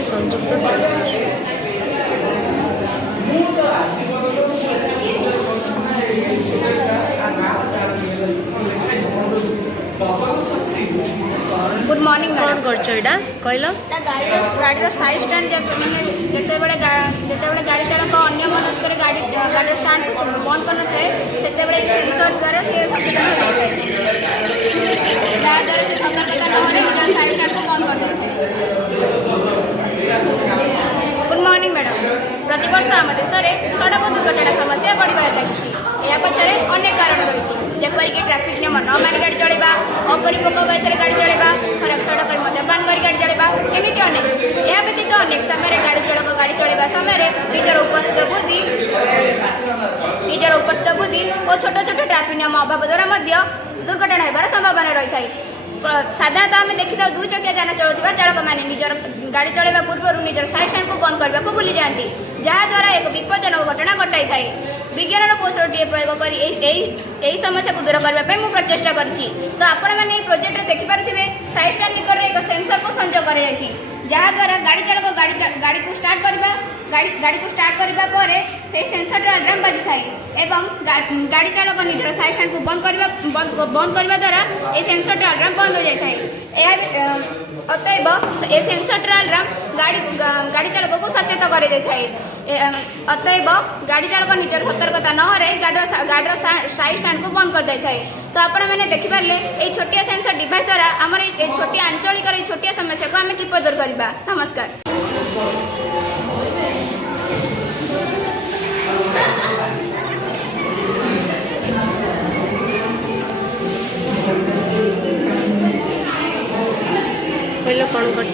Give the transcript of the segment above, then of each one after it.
संयुक्त sensor. Good morning कौन कर कहल गाड़ी साइड स्टैंड जिते बड़े गाड़ी चालक अन्य मनस्क गाड़ी स्टैंड को बंद कर से सेंसर द्वारा सी सचेतन हो जाए जहाद्वारा से सतर्कता न साइड स्टैंड को बंद कर गुड मॉर्निंग मैडम। प्रतिवर्ष आम देश में सड़क दुर्घटना समस्या बढ़ार लगी। यह पछरे अनेक कारण रही जेपरिक ट्राफिक नियम न मानि गाड़ी चलवा, अपरिपक्व बयस गाड़ी चलवा, खराब सड़क मद्यपान कर गाड़ी चलवा, एमती अनेक। यह व्यतीत अनेक समय गाड़ी चालक गाड़ी चलवा समय निजर उपस्थित बुद्धि और छोट छोट ट्राफिक नियम अभाव द्वारा दुर्घटना होबार संभावना रही है। साधारणतः आम देखी था दुई चकिया जान चलुवा चालक मैंने निजर गाड़ी चलवा पूर्व निजर साइड स्टैंड को बंद करने को भूली जाती जहाद्वारा एक विपज्जनक घटना घटाई थाए। विज्ञान कौशल प्रयोग कर समस्या को दूर करने मुझे प्रचेषा करी। तो आपण मैंने प्रोजेक्ट देखिपे साइड स्टैंड निकट एक सेंसर को संजोग कर जहाद्वारा गाड़ी चालक गाड़ी को स्टार्ट करवा गाड़ी को स्टार्ट करने पर से सेंसर अलार्म बाजी थाए एवं गाड़ी चालक निजर साइड स्टैंड को बंद करने द्वारा ये सेंसर अलार्म बंद हो जाए। अतएव ए सेंसर अलार्म गाड़ी चालक को सचेत कर अतएव गाड़ी चालक निजर सतर्कता न हर गाड़ी साइड स्टैंड को बंद कर दे। तो आपण मैंने देखिपारे ये छोटिया सेंसर डिवाइस द्वारा आम छोटिया आंचलिक छोटिया समस्या को आम किपर दूर करवा। नमस्कार। कहल कौन कर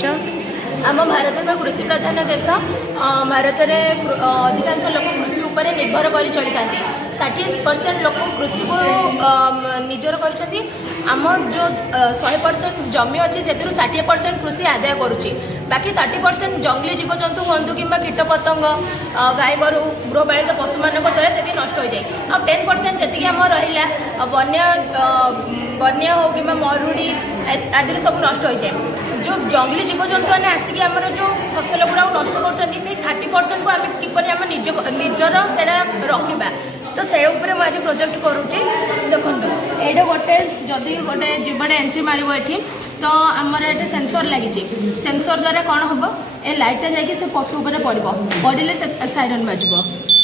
आम भारत तो कृषि प्रधान देश। भारत में अधिकांश लोक कृषि उपर निर्भर कर चली था। 60% लोक कृषि को निजर कर आम जो 100% जमी अच्छी से 60% कृषि आदाय करुच्ची। बाकी 30% जंगली जीवजंतु हूँ कि कीटपतंग गाय गोरु गृहपालित पशु मान द्वारा से नष्ट हो जाए। आ 10% जी आम रहा बन्या हो कि मरुड़ी आदि सब नष्ट हो जाए। जो जंगली जीवजंतु मैंने आसिक आम जो फसल गुड़ा नष्ट कर 30% को आम किपर आम निजर से रखा। तो से आज प्रोजेक्ट करुच्ची। देखो ये गोटे जदि गोटे जीवटे एंट्री मार ये तो आमर ये सेंसर लगी। सेंसर द्वारा कौन हम ए लाइटा जा पशु पड़े से साइरन बाजब।